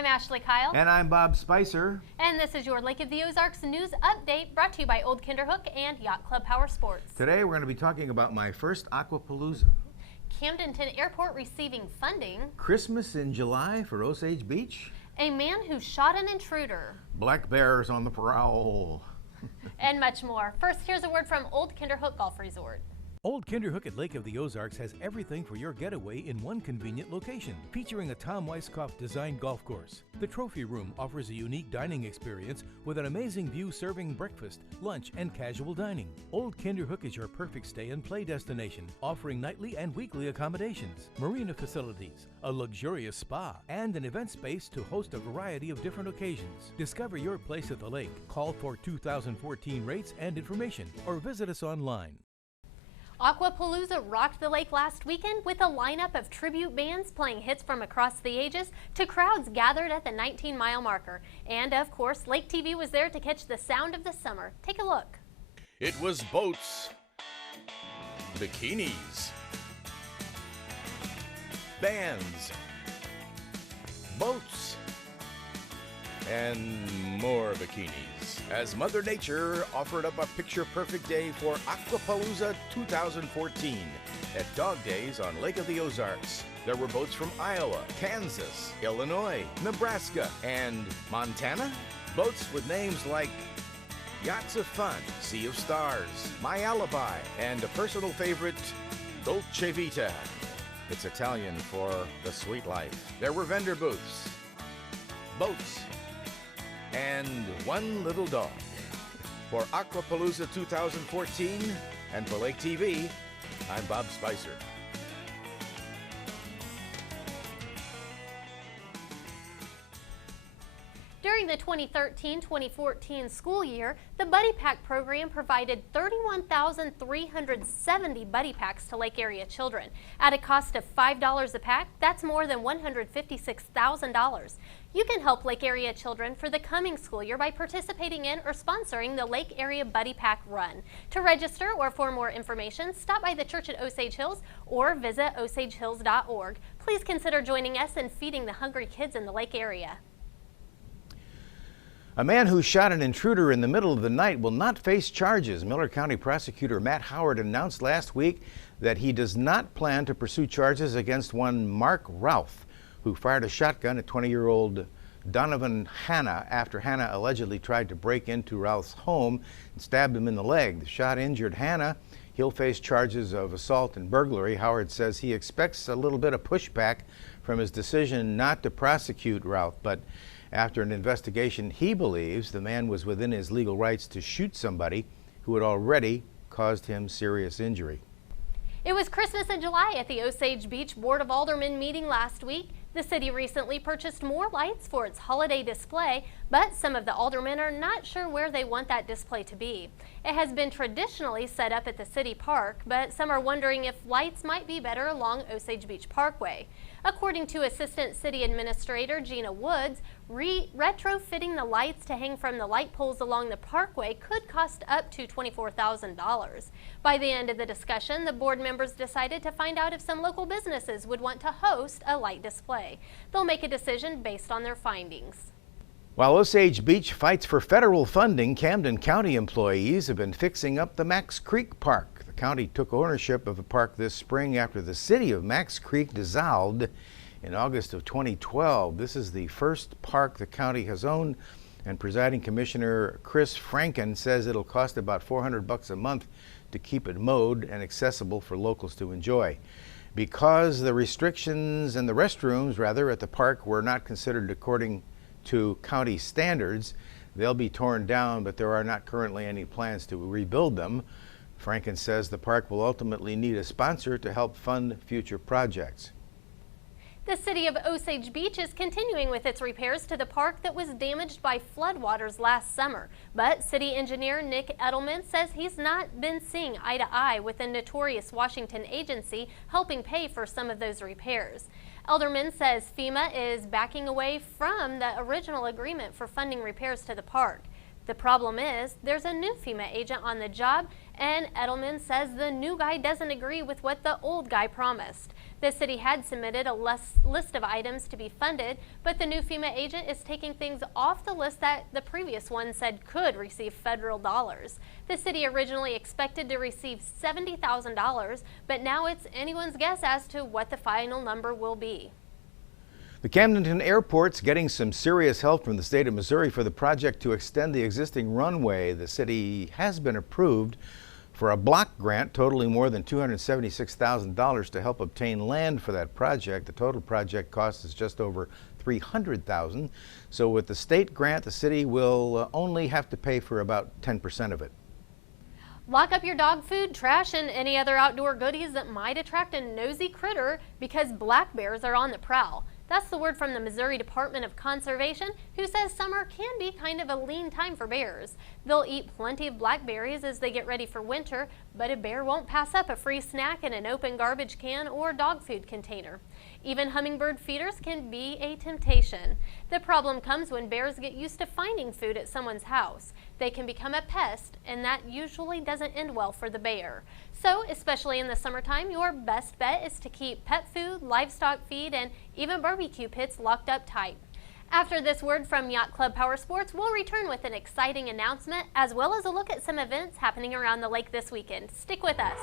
I'm Ashley Kyle. And I'm Bob Spicer. And this is your Lake of the Ozarks news update brought to you by Old Kinderhook and Yacht Club Power Sports. Today we're going to be talking about my first Aquapalooza. Camdenton Airport receiving funding. Christmas in July for Osage Beach. A man who shot an intruder. Black bears on the prowl. And much more. First, here's a word from Old Kinderhook Golf Resort. Old Kinderhook at Lake of the Ozarks has everything for your getaway in one convenient location, featuring a Tom Weisskopf designed golf course. The Trophy Room offers a unique dining experience with an amazing view serving breakfast, lunch, and casual dining. Old Kinderhook is your perfect stay and play destination, offering nightly and weekly accommodations, marina facilities, a luxurious spa, and an event space to host a variety of different occasions. Discover your place at the lake. Call for 2014 rates and information, or visit us online. Aquapalooza rocked the lake last weekend with a lineup of tribute bands playing hits from across the ages to crowds gathered at the 19-mile marker. And of course, Lake TV was there to catch the sound of the summer. Take a look. It was boats, bikinis, bands, boats, and more bikinis, as Mother Nature offered up a picture-perfect day for Aquapalooza 2014 at Dog Days on Lake of the Ozarks. There were boats from Iowa, Kansas, Illinois, Nebraska, and Montana. Boats with names like Yachts of Fun, Sea of Stars, My Alibi, and a personal favorite, Dolce Vita. It's Italian for the sweet life. There were vendor booths, boats, and one little dog. For Aquapalooza 2014 and for Lake TV, I'm Bob Spicer. During the 2013-2014 school year, the Buddy Pack program provided 31,370 Buddy Packs to Lake area children. At a cost of $5 a pack, that's more than $156,000. You can help Lake area children for the coming school year by participating in or sponsoring the Lake Area Buddy Pack Run. To register or for more information, stop by the church at Osage Hills or visit osagehills.org. Please consider joining us in feeding the hungry kids in the lake area. A man who shot an intruder in the middle of the night will not face charges. Miller County Prosecutor Matt Howard announced last week that he does not plan to pursue charges against one Mark Routh, who fired a shotgun at 20-year-old Donovan Hanna after Hanna allegedly tried to break into Routh's home and stabbed him in the leg. The shot injured Hanna. He'll face charges of assault and burglary. Howard says he expects a little bit of pushback from his decision not to prosecute Routh, but after an investigation, he believes the man was within his legal rights to shoot somebody who had already caused him serious injury. It was Christmas in July at the Osage Beach Board of Aldermen meeting last week. The city recently purchased more lights for its holiday display, but some of the aldermen are not sure where they want that display to be. It has been traditionally set up at the city park, but some are wondering if lights might be better along Osage Beach Parkway. According to Assistant City Administrator Gina Woods, retrofitting the lights to hang from the light poles along the parkway could cost up to $24,000. By the end of the discussion, the board members decided to find out if some local businesses would want to host a light display. They'll make a decision based on their findings. While Osage Beach fights for federal funding, Camden County employees have been fixing up the Max Creek Park. The county took ownership of the park this spring after the city of Max Creek dissolved in August of 2012. This is the first park the county has owned, and Presiding Commissioner Chris Franken says it'll cost about $400 a month to keep it mowed and accessible for locals to enjoy. Because the restrictions and the restrooms, rather, at the park were not considered according to county standards, they'll be torn down, but there are not currently any plans to rebuild them. Franken says the park will ultimately need a sponsor to help fund future projects. The city of Osage Beach is continuing with its repairs to the park that was damaged by floodwaters last summer. But city engineer Nick Edelman says he's not been seeing eye to eye with the notorious Washington agency helping pay for some of those repairs. Edelman says FEMA is backing away from the original agreement for funding repairs to the park. The problem is there's a new FEMA agent on the job, and Edelman says the new guy doesn't agree with what the old guy promised. The city had submitted a list of items to be funded, but the new FEMA agent is taking things off the list that the previous one said could receive federal dollars. The city originally expected to receive $70,000, but now it's anyone's guess as to what the final number will be. The Camdenton Airport's getting some serious help from the state of Missouri for the project to extend the existing runway. The city has been approved for a block grant totaling more than $276,000 to help obtain land for that project. The total project cost is just over $300,000. So with the state grant, the city will only have to pay for about 10% of it. Lock up your dog food, trash, and any other outdoor goodies that might attract a nosy critter because black bears are on the prowl. That's the word from the Missouri Department of Conservation, who says summer can be kind of a lean time for bears. They'll eat plenty of blackberries as they get ready for winter, but a bear won't pass up a free snack in an open garbage can or dog food container. Even hummingbird feeders can be a temptation. The problem comes when bears get used to finding food at someone's house. They can become a pest, and that usually doesn't end well for the bear. So, especially in the summertime, your best bet is to keep pet food, livestock feed, and even barbecue pits locked up tight. After this word from Yacht Club Power Sports, we'll return with an exciting announcement as well as a look at some events happening around the lake this weekend. Stick with us.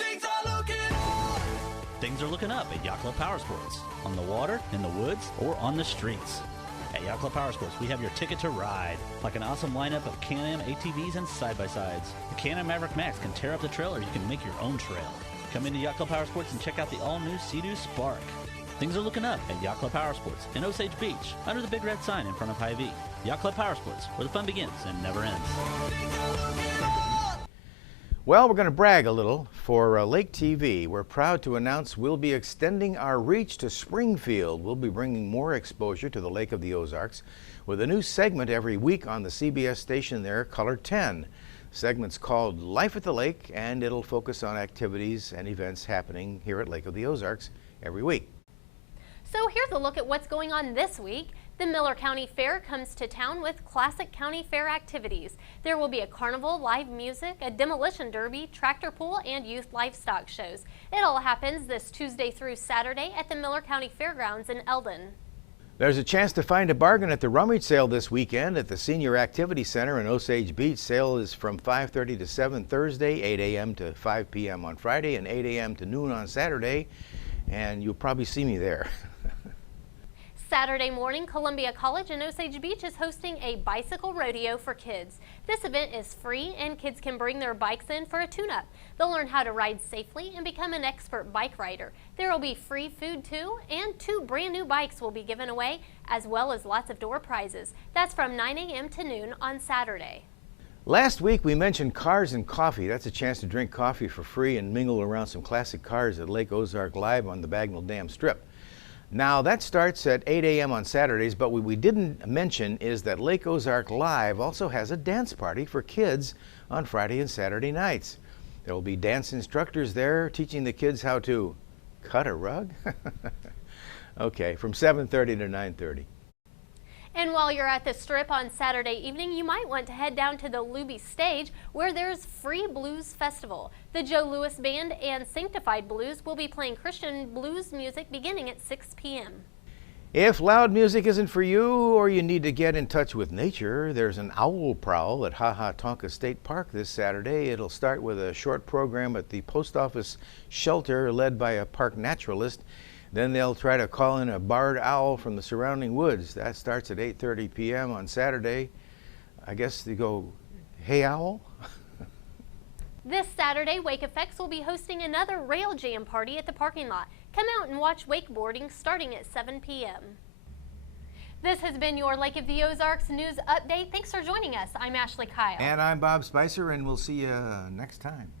Things are looking up at Yacht Club Power Sports. On the water, in the woods, or on the streets. At Yacht Club Power Sports, we have your ticket to ride. Like an awesome lineup of Can-Am ATVs and side-by-sides. The Can-Am Maverick Max can tear up the trail, or you can make your own trail. Come into Yacht Club Power Sports and check out the all-new Sea-Doo Spark. Things are looking up at Yacht Club Power Sports in Osage Beach, under the big red sign in front of Hy-Vee. Yacht Club Power Sports, where the fun begins and never ends. Well, we're going to brag a little. For Lake TV, we're proud to announce we'll be extending our reach to Springfield. We'll be bringing more exposure to the Lake of the Ozarks with a new segment every week on the CBS station there, Color 10. The segment's called Life at the Lake, and it'll focus on activities and events happening here at Lake of the Ozarks every week. So here's a look at what's going on this week. The Miller County Fair comes to town with classic county fair activities. There will be a carnival, live music, a demolition derby, tractor pull, and youth livestock shows. It all happens this Tuesday through Saturday at the Miller County Fairgrounds in Eldon. There's a chance to find a bargain at the rummage sale this weekend at the Senior Activity Center in Osage Beach. Sale is from 5:30 to 7 Thursday, 8 a.m. to 5 p.m. on Friday, and 8 a.m. to noon on Saturday. And you'll probably see me there. Saturday morning, Columbia College in Osage Beach is hosting a bicycle rodeo for kids. This event is free and kids can bring their bikes in for a tune-up. They'll learn how to ride safely and become an expert bike rider. There will be free food too, and 2 brand new bikes will be given away, as well as lots of door prizes. That's from 9 a.m. to noon on Saturday. Last week we mentioned cars and coffee. That's a chance to drink coffee for free and mingle around some classic cars at Lake Ozark Live on the Bagnell Dam Strip. Now that starts at 8 a.m. on Saturdays, but what we didn't mention is that Lake Ozark Live also has a dance party for kids on Friday and Saturday nights. There will be dance instructors there teaching the kids how to cut a rug. Okay, from 7:30 to 9:30. And while you're at the Strip on Saturday evening, you might want to head down to the Luby stage where there's Free Blues Festival. The Joe Louis Band and Sanctified Blues will be playing Christian blues music beginning at 6 p.m. If loud music isn't for you or you need to get in touch with nature, there's an owl prowl at Ha Ha Tonka State Park this Saturday. It'll start with a short program at the post office shelter led by a park naturalist. Then they'll try to call in a barred owl from the surrounding woods. That starts at 8:30 p.m. on Saturday. I guess they go, "Hey owl." This Saturday, Wake Effects will be hosting another rail jam party at the parking lot. Come out and watch wakeboarding starting at 7 p.m. This has been your Lake of the Ozarks News Update. Thanks for joining us. I'm Ashley Kyle. And I'm Bob Spicer, and we'll see you next time.